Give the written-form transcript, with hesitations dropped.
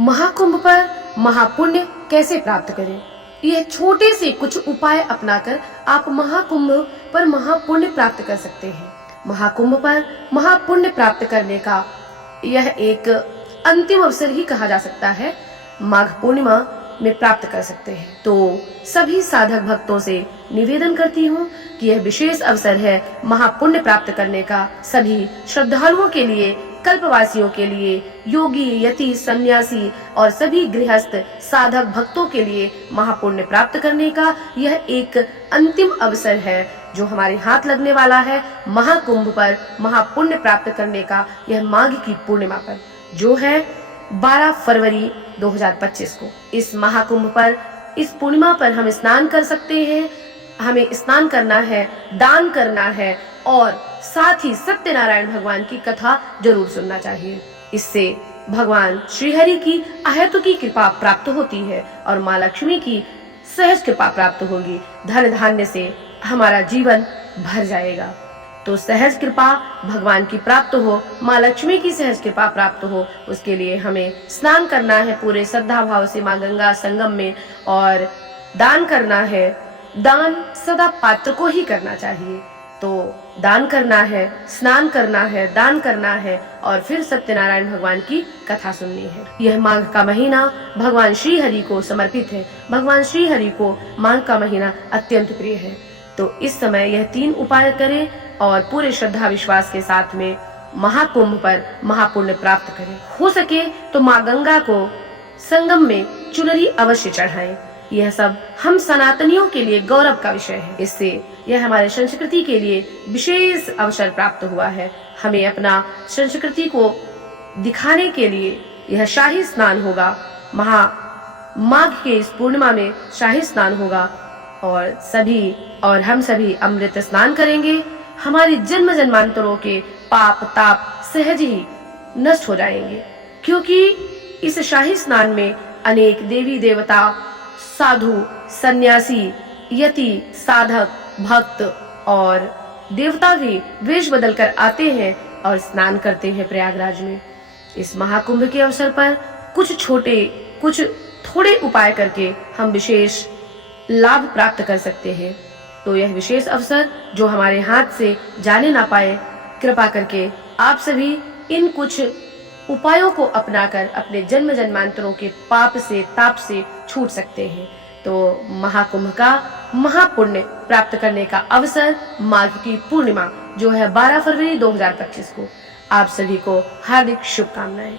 महाकुंभ पर महापुण्य कैसे प्राप्त करें? यह छोटे से कुछ उपाय अपनाकर आप महाकुंभ पर महापुण्य प्राप्त कर सकते हैं। महाकुंभ पर महापुण्य प्राप्त करने का यह एक अंतिम अवसर ही कहा जा सकता है। माघ पूर्णिमा में प्राप्त कर सकते हैं। तो सभी साधक भक्तों से निवेदन करती हूँ कि यह विशेष अवसर है महापुण्य प्राप्त करने का। सभी श्रद्धालुओं के लिए, कल्पवासियों के लिए, योगी, यति, सन्यासी और सभी गृहस्थ साधक भक्तों के लिए महापुण्य प्राप्त करने का यह एक अंतिम अवसर है जो हमारे हाथ लगने वाला है। महाकुंभ पर महापुण्य प्राप्त करने का यह माघ की पूर्णिमा पर जो है 12 फरवरी 2025 को। इस महाकुंभ पर, इस पूर्णिमा पर हम स्नान कर सकते हैं। हमें स्नान करना है, दान करना है और साथ ही सत्यनारायण भगवान की कथा जरूर सुनना चाहिए। इससे भगवान श्रीहरि की अहेतुकी कृपा प्राप्त होती है और माँ लक्ष्मी की सहज कृपा प्राप्त होगी। धन धान्य से हमारा जीवन भर जाएगा। तो सहज कृपा भगवान की प्राप्त हो, माँ लक्ष्मी की सहज कृपा प्राप्त हो, उसके लिए हमें स्नान करना है पूरे श्रद्धा भाव से माँ गंगा संगम में और दान करना है। दान सदा पात्र को ही करना चाहिए। तो दान करना है, स्नान करना है, दान करना है और फिर सत्यनारायण भगवान की कथा सुननी है। यह माघ का महीना भगवान श्री हरि को समर्पित है। भगवान श्री हरि को माघ का महीना अत्यंत प्रिय है। तो इस समय यह 3 उपाय करें और पूरे श्रद्धा विश्वास के साथ में महाकुंभ पर महापुण्य प्राप्त करें। हो सके तो माँ गंगा को संगम में चुनरी अवश्य चढ़ाएं। यह सब हम सनातनियों के लिए गौरव का विषय है। इससे यह हमारे संस्कृति के लिए विशेष अवसर प्राप्त हुआ है। हमें अपना संस्कृति को दिखाने के लिए यह शाही स्नान होगा। माघ के इस पूर्णिमा में शाही स्नान होगा और हम सभी अमृत स्नान करेंगे। हमारी जन्म जन्मांतरों के पाप ताप सहज ही नष्ट हो जाएंगे, क्योंकि इस शाही स्नान में अनेक देवी देवता, साधु, सन्यासी, यति, साधक, भक्त और देवता भी वेश बदलकर आते हैं और स्नान करते हैं प्रयागराज में। इस महाकुंभ के अवसर पर कुछ थोड़े उपाय करके हम विशेष लाभ प्राप्त कर सकते हैं। तो यह विशेष अवसर जो हमारे हाथ से जाने ना पाए, कृपा करके आप सभी इन कुछ उपायों को अपनाकर अपने जन्म जन्मांतरों के पाप से, ताप से छूट सकते हैं। तो महाकुंभ का महापुण्य प्राप्त करने का अवसर माघ की पूर्णिमा जो है 12 फरवरी 2025 को। आप सभी को हार्दिक शुभकामनाएं।